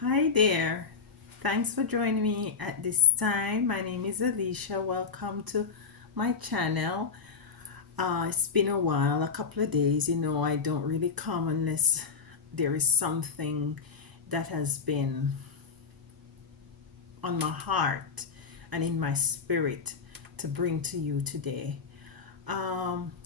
Hi there. Thanks for joining me at this time. My name is Alicia. Welcome to my channel. It's been a while, a couple of days. I don't really come unless there is something that has been on my heart and in my spirit to bring to you today.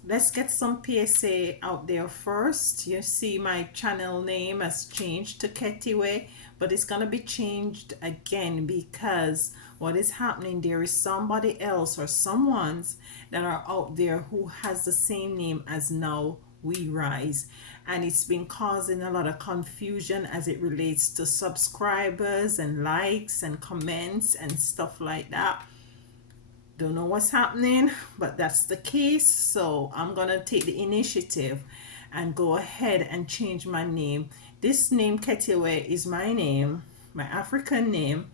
Let's get some PSA out there first. You see my channel name has changed to Ketiwe, but it's gonna be changed again because what is happening, there is somebody else or someone's that are out there who has the same name as Now We Rise, and it's been causing a lot of confusion as it relates to subscribers and likes and comments and stuff like that. Don't know what's happening, but that's the case. So I'm gonna take the initiative and go ahead and change my name. This name Ketiwe is my name, my African name,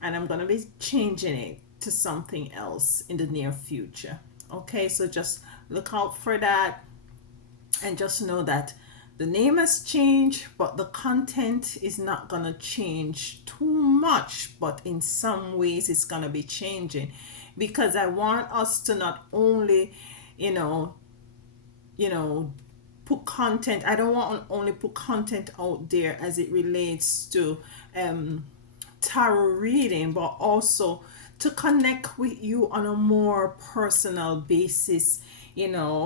and I'm gonna be changing it to something else in the near future. Okay, so just look out for that and just know that the name has changed, but the content is not gonna change too much, but in some ways it's gonna be changing because I want us to not only, you know, you know, put content. I don't want to only put content out there as it relates to tarot reading, but also to connect with you on a more personal basis.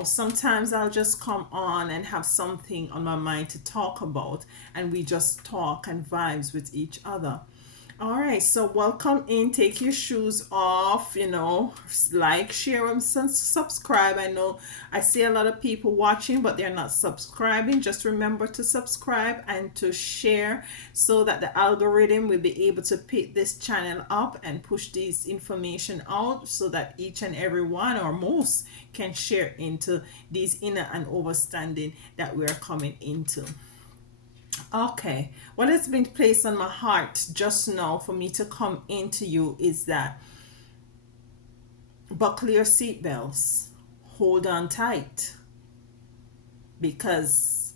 Sometimes I'll just come on and have something on my mind to talk about, and we just talk and vibes with each other. All right, so welcome in. Take your shoes off, like, share, and subscribe. I know I see a lot of people watching, but they're not subscribing. Just remember to subscribe and to share so that the algorithm will be able to pick this channel up and push this information out so that each and every one or most can share into these inner and overstanding that we're coming into. Okay, what has been placed on my heart just now for me to come into you is that buckle your seatbelts, hold on tight, because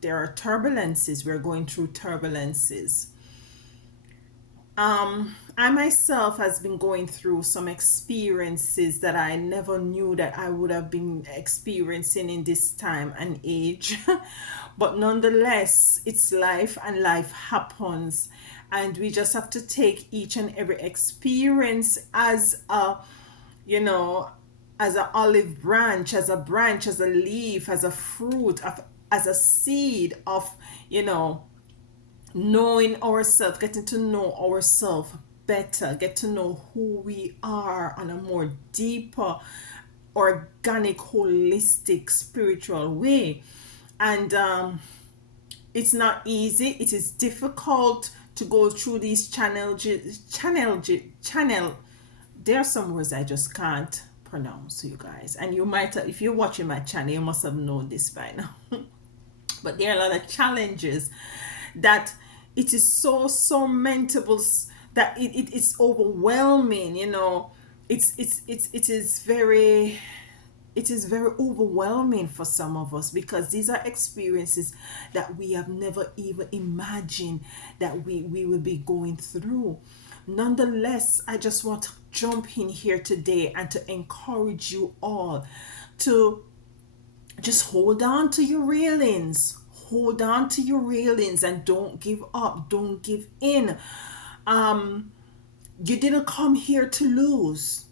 there are turbulences. We're going through turbulences. I myself has been going through some experiences that I never knew that I would have been experiencing in this time and age. But nonetheless, it's life and life happens. And we just have to take each and every experience as you know, as an olive branch, as a leaf, as a fruit, as a seed of, you know, knowing ourselves, getting to know ourselves better, get to know who we are on a more deeper, organic, holistic, spiritual way. And it's not easy. It is difficult to go through these channel. There are some words I just can't pronounce, you guys. And you might, if you're watching my channel, you must have known this by now. But there are a lot of challenges that it is so surmountable that it's overwhelming. It is very overwhelming for some of us because these are experiences that we have never even imagined that we will be going through. Nonetheless, I just want to jump in here today and to encourage you all to just hold on to your railings. Hold on to your railings and don't give up. Don't give in. You didn't come here to lose.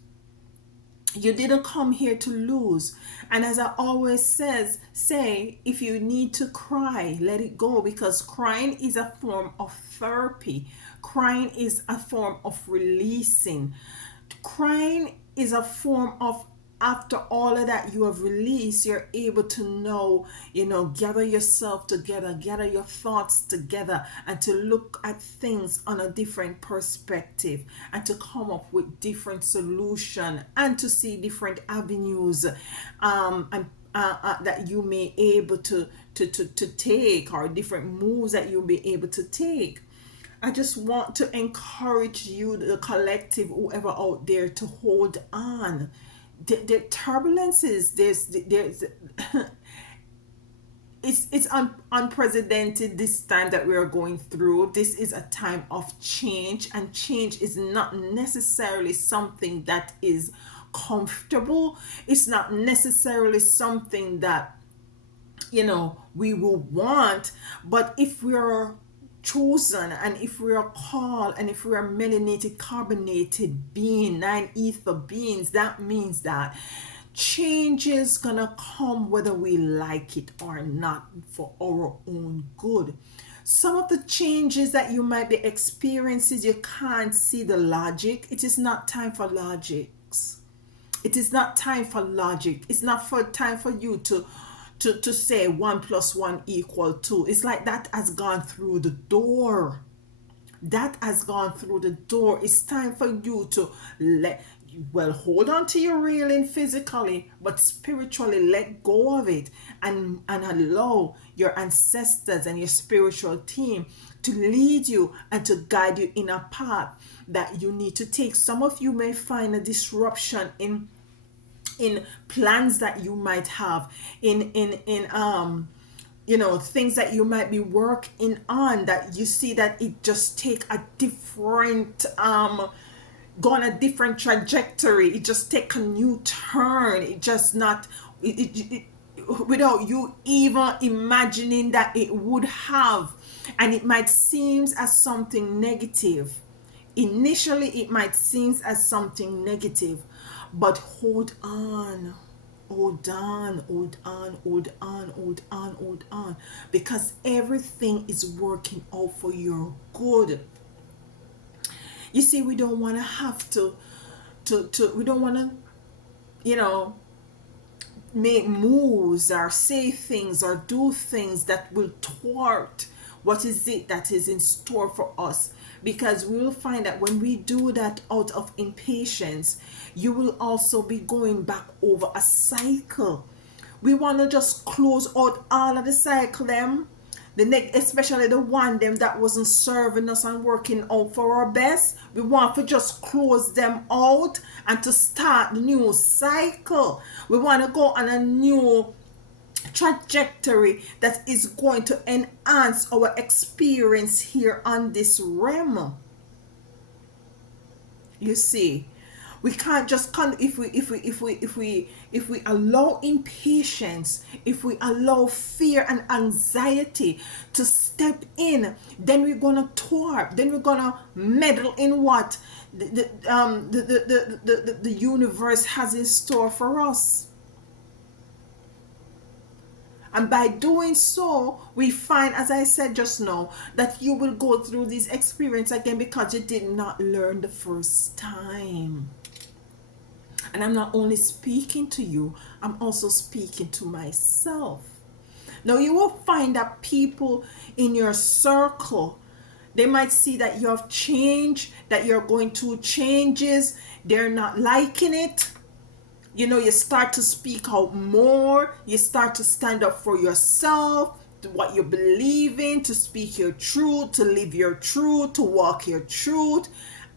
You didn't come here to lose. And as I always say, if you need to cry, let it go, because crying is a form of therapy. Crying is a form of releasing. Crying is a form of, after all of that you have released, you're able to know, gather yourself together, gather your thoughts together, and to look at things on a different perspective and to come up with different solution and to see different avenues and that you may able to take, or different moves that you'll be able to take. I just want to encourage you, the collective, whoever out there, to hold on. The turbulences, there's it's unprecedented this time that we are going through. This is a time of change, and change is not necessarily something that is comfortable. It's not necessarily something that we will want. But if we're chosen, and if we are called, and if we are melanated carbonated being, nine ether beings, that means that change is gonna come whether we like it or not, for our own good. Some of the changes that you might be experiencing, you can't see the logic. It is not time for logics. It is not time for logic. It's not for time for you to say 1 + 1 = 2. It's like that has gone through the door. That has gone through the door. It's time for you to hold on to your railing physically, but spiritually let go of it, and allow your ancestors and your spiritual team to lead you and to guide you in a path that you need to take. Some of you may find a disruption in plans that you might have, in things that you might be working on, that you see that it just take a different go on a different trajectory. It just take a new turn. It just not without you even imagining that it would have. And it might seem as something negative. Initially it might seem as something negative, but hold on, hold on, hold on, hold on, hold on, hold on, because everything is working out for your good. You see, we don't want to have to we don't want to, make moves or say things or do things that will thwart what is it that is in store for us. Because we will find that when we do that out of impatience, you will also be going back over a cycle. We want to just close out all of the cycle them, the next, especially the one them that wasn't serving us and working out for our best. We want to just close them out and to start the new cycle. We want to go on a new trajectory that is going to enhance our experience here on this realm. You see, we can't just if we allow impatience, if we allow fear and anxiety to step in, then we're gonna thwart, then we're gonna meddle in what the universe has in store for us. And by doing so, we find, as I said just now, that you will go through this experience again because you did not learn the first time. And I'm not only speaking to you, I'm also speaking to myself. Now, you will find that people in your circle, they might see that you have changed, that you're going through changes, they're not liking it. You start to speak out more, you start to stand up for yourself, to what you believe in, to speak your truth, to live your truth, to walk your truth,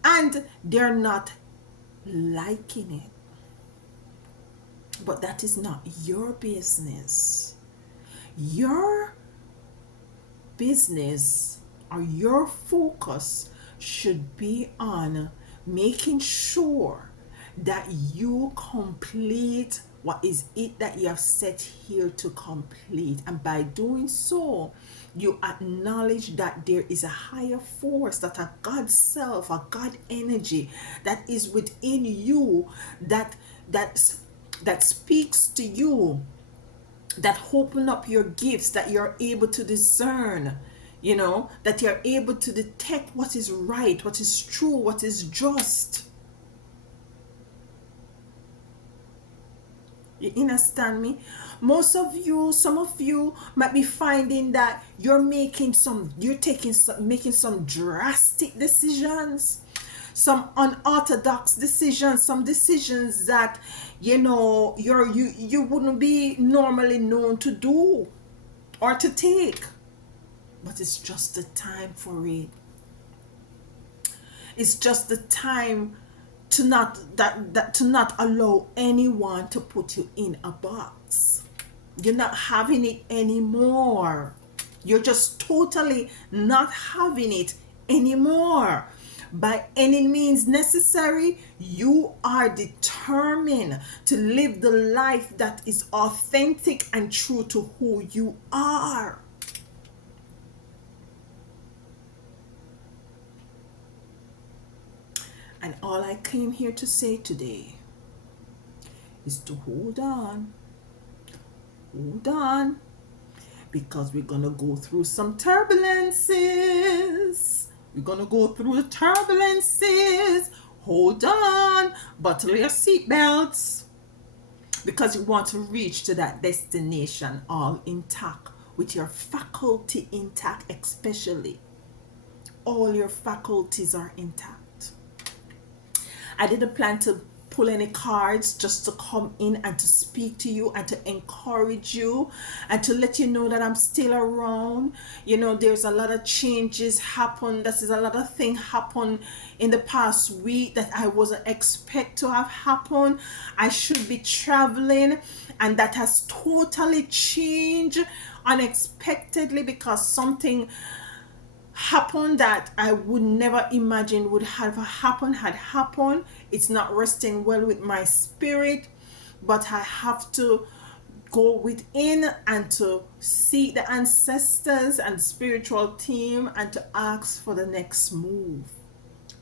and they're not liking it. But that is not your business. Your business or your focus should be on making sure that you complete what is it that you have set here to complete. And by doing so, you acknowledge that there is a higher force, that a God self, a God energy that is within you, that speaks to you, that open up your gifts, that you're able to discern, that you're able to detect what is right, what is true, what is just. You understand me? Some of you might be finding that making some drastic decisions, some unorthodox decisions, some decisions that you wouldn't be normally known to do or to take. But it's just the time for it. It's just the time to not allow anyone to put you in a box. You're not having it anymore. You're just totally not having it anymore. By any means necessary, you are determined to live the life that is authentic and true to who you are. And all I came here to say today is to hold on. Hold on. Because we're going to go through some turbulences. We're going to go through the turbulences. Hold on. Buckle your seatbelts. Because you want to reach to that destination all intact. With your faculty intact especially. All your faculties are intact. I didn't plan to pull any cards, just to come in and to speak to you and to encourage you and to let you know that I'm still around. You know, there's a lot of changes happen. There's a lot of things happen in the past week that I wasn't expect to have happened. I should be traveling, and that has totally changed unexpectedly because something happened that I would never imagine would have happened had happened. It's not resting well with my spirit, but I have to go within and to seek the ancestors and spiritual team and to ask for the next move,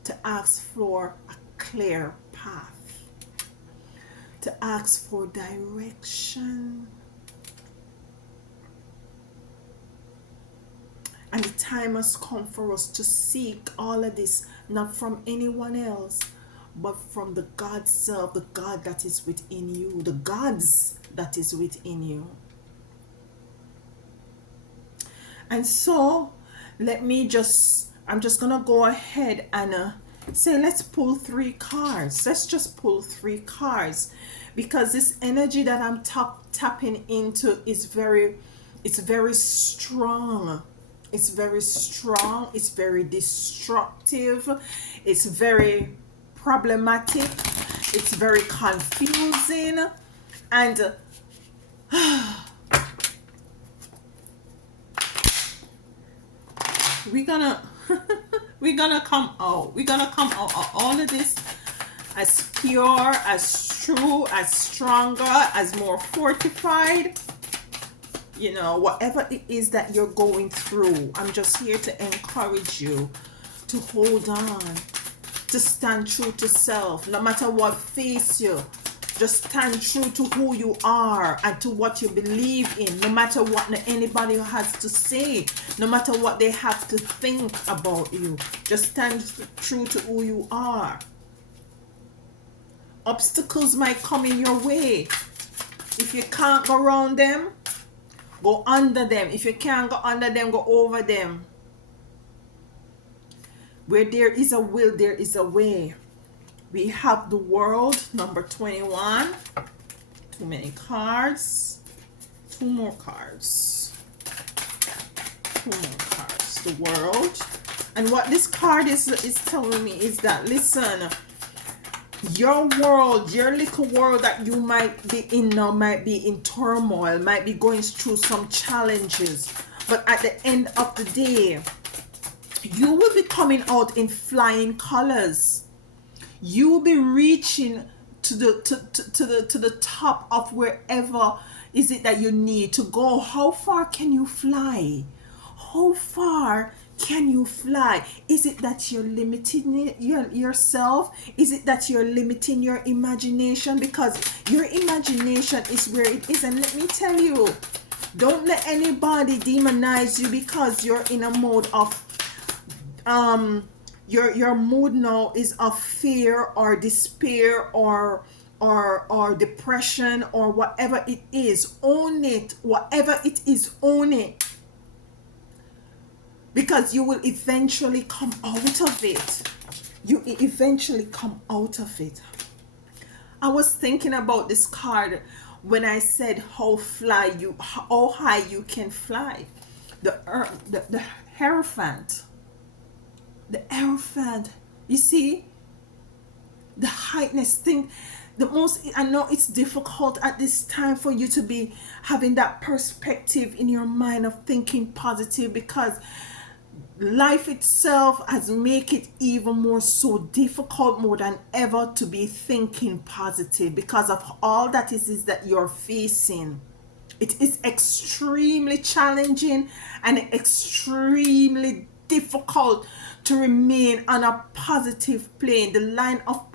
to ask for a clear path, to ask for direction. And the time has come for us to seek all of this, not from anyone else, but from the God self, the God that is within you, the gods that is within you. And so, I'm just going to go ahead and say, let's pull 3 cards. Let's just pull 3 cards. Because this energy that I'm tapping into is it's very strong. It's very strong. It's very destructive. It's very problematic. It's very confusing. And we're gonna come out. We're gonna come out of all of this as pure, as true, as stronger, as more fortified. You know, whatever it is that you're going through, I'm just here to encourage you to hold on, to stand true to self. No matter what face you, just stand true to who you are and to what you believe in. No matter what anybody has to say, no matter what they have to think about you, just stand true to who you are. Obstacles might come in your way. If you can't go around them, go under them. If you can't go under them, go over them. Where there is a will, there is a way. We have the world, number 21. Too many cards. 2 more cards. 2 more cards. The world. And what this card is telling me is that, listen, your world, your little world that you might be in now might be in turmoil, might be going through some challenges. But at the end of the day, you will be coming out in flying colors. You will be reaching to the top of wherever is it that you need to go. How far can you fly? How far can you fly? Is it that you're limiting yourself? Is it that you're limiting your imagination? Because your imagination is where it is. And let me tell you, don't let anybody demonize you because you're in a mode of your mood now is of fear or despair or depression or whatever it is. Own it. Whatever it is, own it. Because you will eventually come out of it. You eventually come out of it. I was thinking about this card when I said how high you can fly. The Hierophant. The Hierophant. You see? The heightness thing. the most, I know it's difficult at this time for you to be having that perspective in your mind of thinking positive, because life itself has made it even more so difficult more than ever to be thinking positive because of all that is that you're facing. It is extremely challenging and extremely difficult to remain on a positive plane. The line of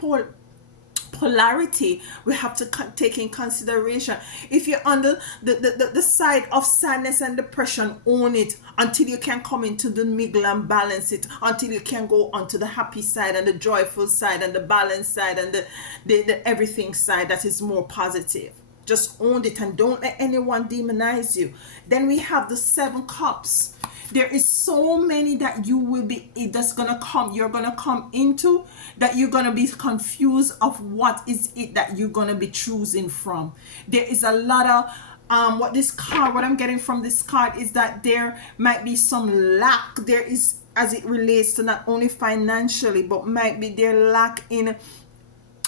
polarity we have to take in consideration. If you're on the side of sadness and depression, own it until you can come into the middle and balance it, until you can go onto the happy side and the joyful side and the balanced side and the everything side that is more positive. Just own it and don't let anyone demonize you. Then we have the 7 cups. There is so many that you will be, that's gonna come, you're gonna come into, that you're gonna be confused of what is it that you're gonna be choosing from. There is a lot of what I'm getting from this card is that there might be some lack. There is, as it relates to not only financially, but might be there lack in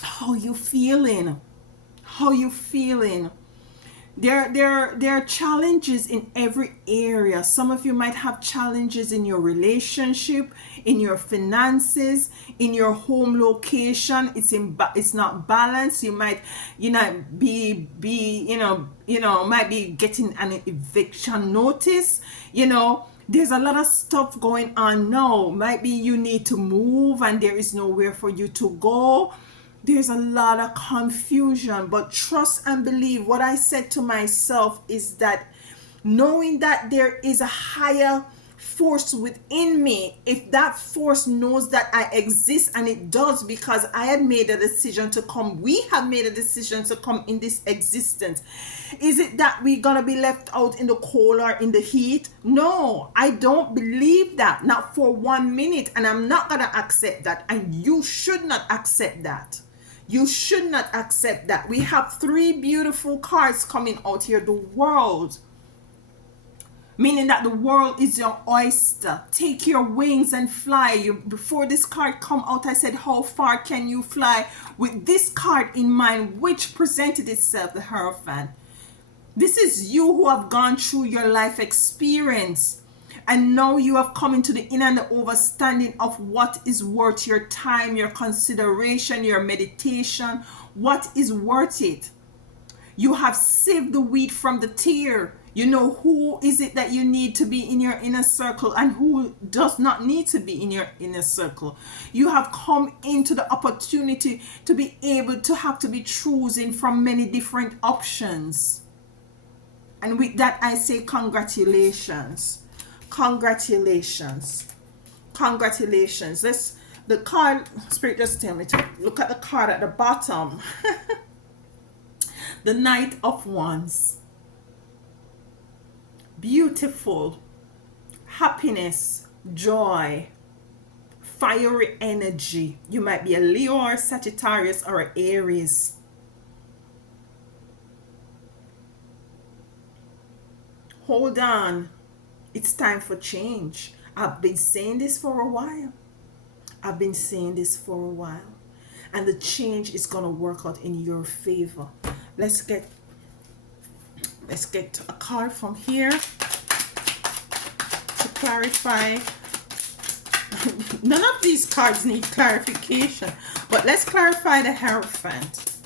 how you feeling. There are challenges in every area. Some of you might have challenges in your relationship, in your finances, in your home location. It's not balanced. You might be might be getting an eviction notice. There's a lot of stuff going on now. Might be you need to move and there is nowhere for you to go. There's a lot of confusion, but trust and believe. What I said to myself is that knowing that there is a higher force within me, if that force knows that I exist, and it does, because I had made a decision to come, we have made a decision to come in this existence. Is it that we're gonna be left out in the cold or in the heat? No, I don't believe that, not for 1 minute, and I'm not gonna accept that, and you should not accept that. You should not accept that. We have 3 beautiful cards coming out here. The world, meaning that the world is your oyster. Take your wings and fly. Before this card come out, I said, how far can you fly? With this card in mind, which presented itself, the Hierophant. This is you who have gone through your life experience. And now you have come into the inner and the understanding of what is worth your time, your consideration, your meditation. What is worth it? You have sieved the wheat from the tare. You know who is it that you need to be in your inner circle and who does not need to be in your inner circle. You have come into the opportunity to be able to have to be choosing from many different options. And with that, I say congratulations. Congratulations. The card, Spirit just tell me to look at the card at the bottom. The Knight of Wands. Beautiful. Happiness. Joy. Fiery energy. You might be a Leo or a Sagittarius or an Aries. Hold on. It's time for change. I've been saying this for a while. And the change is going to work out in your favor. Let's get a card from here to clarify. None of these cards need clarification, but let's clarify the Hierophant.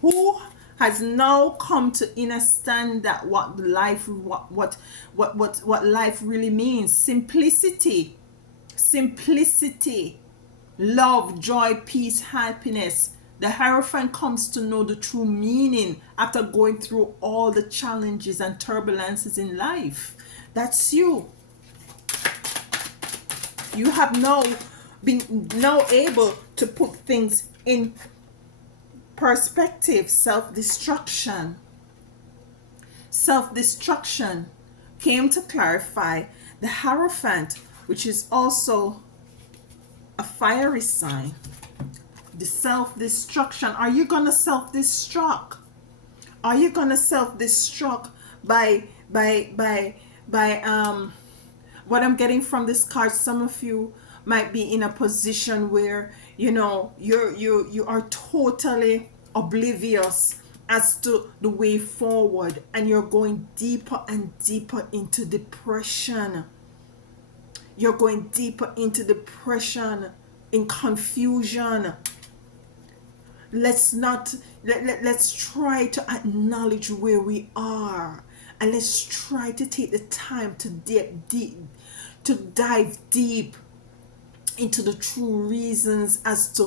Who has now come to understand that what life really means. Simplicity, love, joy, peace, happiness. The Hierophant comes to know the true meaning after going through all the challenges and turbulences in life. That's you. You have now been able to put things in perspective. Self-destruction came to clarify the Hierophant, which is also a fiery sign. The self-destruction. Are you gonna self-destruct? Are you gonna self-destruct by what I'm getting from this card? Some of you might be in a position where, you know, you are totally oblivious as to the way forward, and you're going deeper and deeper into depression. You're going deeper into depression, in confusion. Let's not let's try to acknowledge where we are, and let's try to take the time to dive deep into the true reasons as to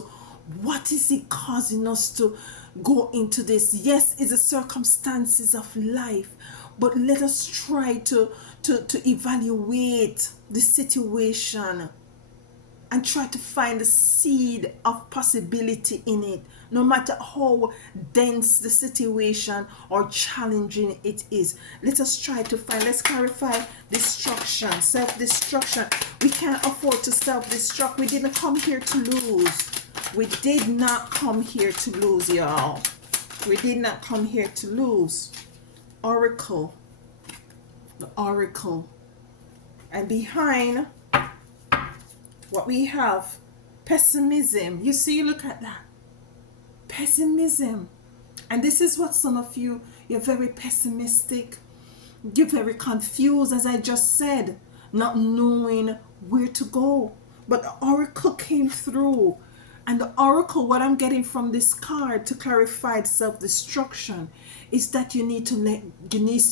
what is it causing us to go into this. Yes, it's the circumstances of life, but let us try to evaluate the situation and try to find the seed of possibility in it, no matter how dense the situation or challenging it is. Let us try to find, let's clarify destruction, self-destruction. We can't afford to self-destruct. We didn't come here to lose. We did not come here to lose, y'all. We did not come here to lose. Oracle. The oracle. And behind what we have, pessimism. You see, look at that. Pessimism. And this is what some of you, you're very pessimistic. You're very confused, as I just said, not knowing where to go. But the oracle came through. And the oracle, what I'm getting from this card to clarify self-destruction, is that you need to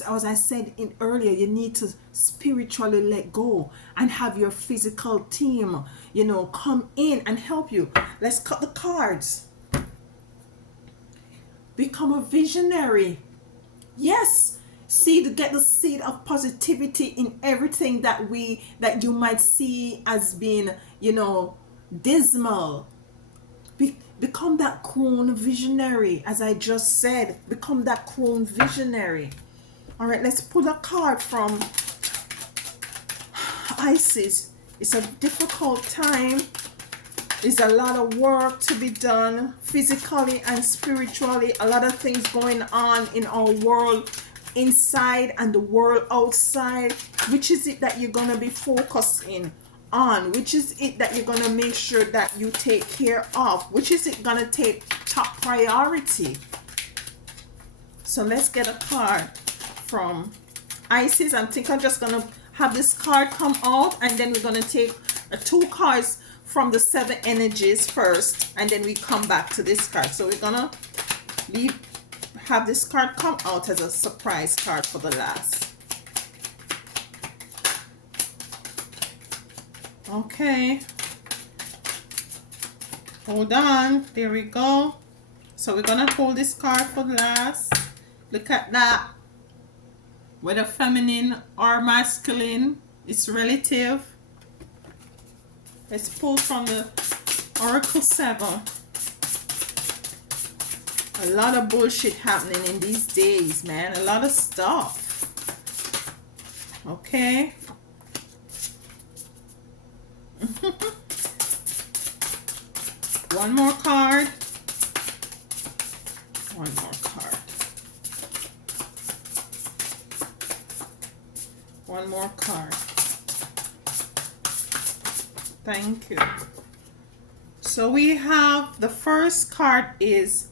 as I said in earlier, you need to spiritually let go and have your physical team, you know, come in and help you. Let's cut the cards. Become a visionary. Yes. Get the seed of positivity in everything that you might see as being, you know, dismal. Become that crone visionary, as I just said. Become that crone visionary. All right, let's pull a card from Isis. It's a difficult time. There's a lot of work to be done, physically and spiritually. A lot of things going on in our world, inside and the world outside. Which is it that you're going to be focusing on? Which is it that you're going to make sure that you take care of? Which is it going to take top priority? So let's get a card from Isis. I think I'm just going to have this card come out, and then we're going to take two cards from the 7 energies first, and then we come back to this card. So we're going to have this card come out as a surprise card for the last. Okay, hold on, there we go. So we're gonna hold this card for last. Look at that. Whether feminine or masculine, it's relative. Let's pull from the Oracle 7. A lot of bullshit happening in these days, man. A lot of stuff. Okay. One more card. One more card. One more card. Thank you. So we have the first card is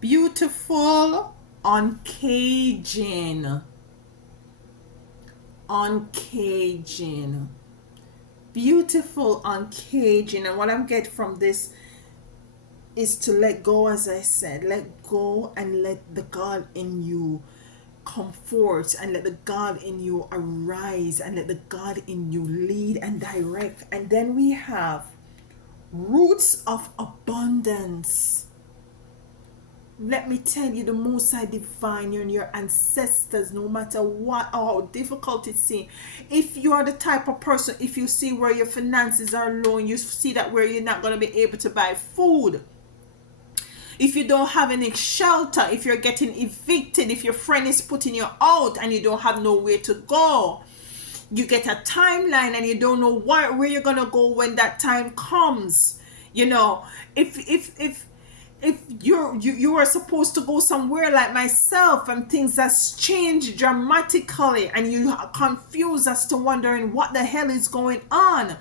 beautiful uncaging. Uncaging. Beautiful uncaging. And what I'm getting from this is to let go, as I said. Let go and let the God in you come forth, and let the God in you arise, and let the God in you lead and direct. And then we have roots of abundance. Let me tell you, the Most High Divine, you and your ancestors, no matter what or how difficult it seems, if you are the type of person, if you see where your finances are low and you see that where you're not going to be able to buy food, if you don't have any shelter, if you're getting evicted, if your friend is putting you out and you don't have nowhere to go, you get a timeline and you don't know where you're going to go when that time comes. You know, if you are supposed to go somewhere like myself and things that's changed dramatically and you are confused as to wondering what the hell is going on,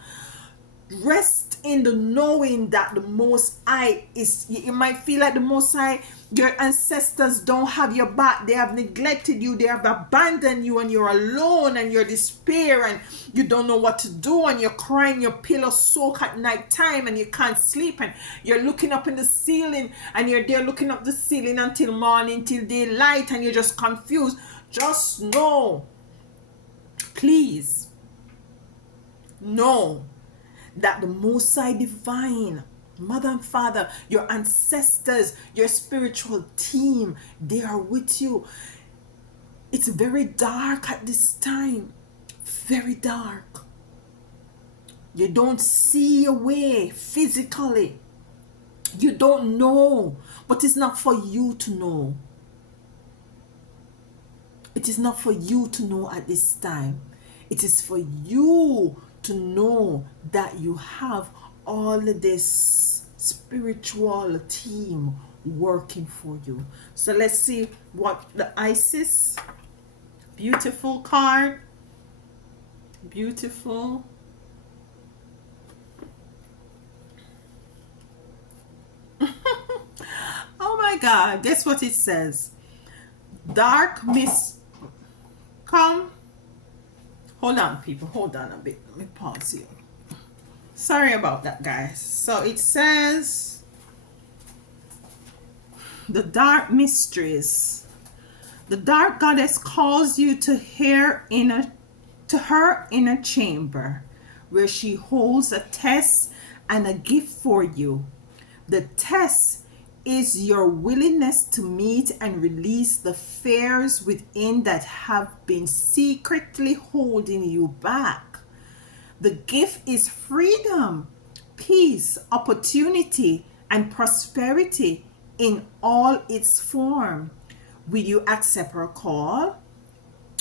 Rest in the knowing that the Most High is, you might feel like the Most High, your ancestors don't have your back. They have neglected you. They have abandoned you, and you're alone, and you're despair, and you don't know what to do, and you're crying your pillow soak at night time, and you can't sleep, and you're looking up in the ceiling, and you're there looking up the ceiling until morning, till daylight, and you're just confused. Just know, please know that the Most High Divine, Mother and Father, your ancestors, your spiritual team, they are with you. It's very dark at this time. Very dark. You don't see a way physically. You don't know. But it's not for you to know. It is not for you to know at this time. It is for you to know that you have all of this spiritual team working for you. So let's see what the Isis, beautiful card, beautiful. Oh my God, guess what it says? Dark mist. Come. Hold on, people. Hold on a bit. Let me pause here. Sorry about that, guys. So it says the dark mysteries. The dark goddess calls you to her inner chamber, where she holds a test and a gift for you. The test is your willingness to meet and release the fears within that have been secretly holding you back. The gift is freedom, peace, opportunity, and prosperity in all its form. Will you accept her call?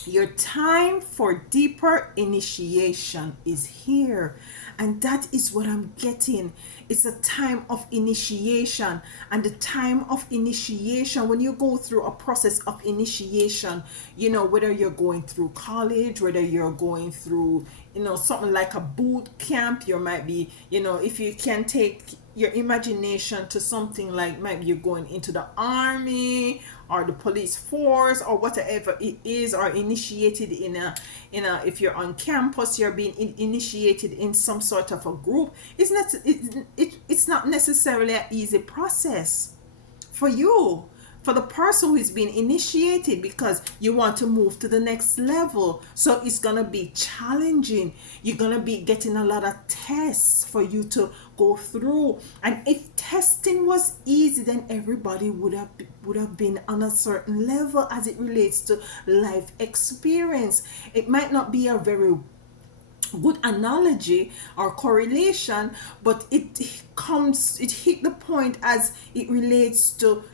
Your time for deeper initiation is here. And that is what I'm getting. It's a time of initiation. And the time of initiation, when you go through a process of initiation, you know, whether you're going through college, whether you're going through, you know, something like a boot camp, you might be, you know, if you can take your imagination to something like maybe you're going into the army or the police force or whatever it is, or initiated in a if you're on campus, you're being initiated in some sort of a group. It's not necessarily an easy process for you, for the person who is being initiated, because you want to move to the next level. So it's gonna be challenging. You're gonna be getting a lot of tests for you to go through. And if testing was easy, then everybody would have been on a certain level as it relates to life experience. It might not be a very good analogy or correlation, but it hit the point as it relates to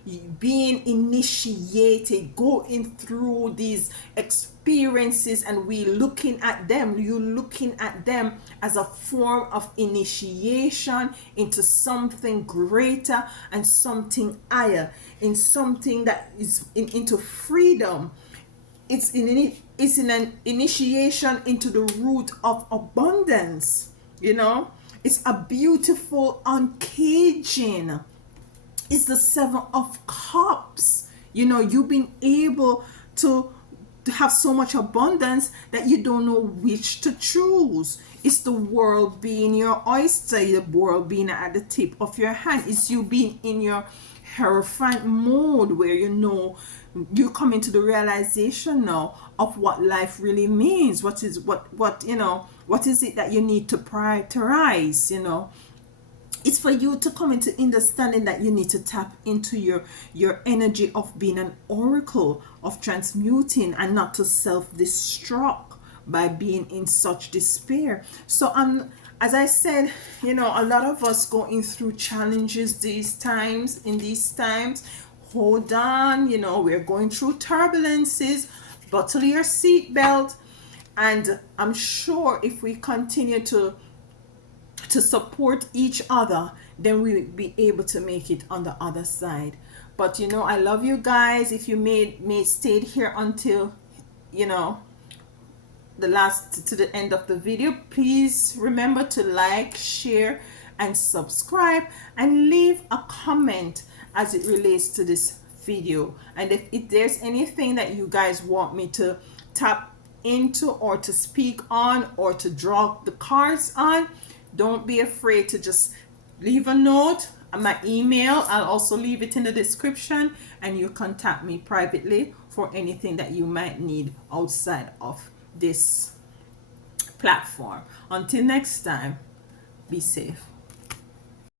being initiated, going through these experiences, and you looking at them as a form of initiation into something greater and something higher, in something that is into freedom. It's in an initiation into the root of abundance. You know, it's a beautiful uncaging. It's the Seven of Cups. You know, you've been able to have so much abundance that you don't know which to choose. It's the world being your oyster, the world being at the tip of your hand. It's you being in your hierophant mode, where you come into the realization now of what life really means. What is it that you need to prioritize? You know, it's for you to come into understanding that you need to tap into your energy of being an oracle, of transmuting, and not to self-destruct by being in such despair. So as I said, you know, a lot of us going through challenges in these times. Hold on, you know, we're going through turbulences. Buckle your seatbelt. And I'm sure if we continue to support each other, then we'll be able to make it on the other side. But you know, I love you guys. If you may stayed here until, you know, to the end of the video, please remember to like, share, and subscribe, and leave a comment as it relates to this video. And if there's anything that you guys want me to tap into, or to speak on, or to draw the cards on, don't be afraid to just leave a note. My email, I'll also leave it in the description, and you contact me privately for anything that you might need outside of this platform. Until next time, be safe.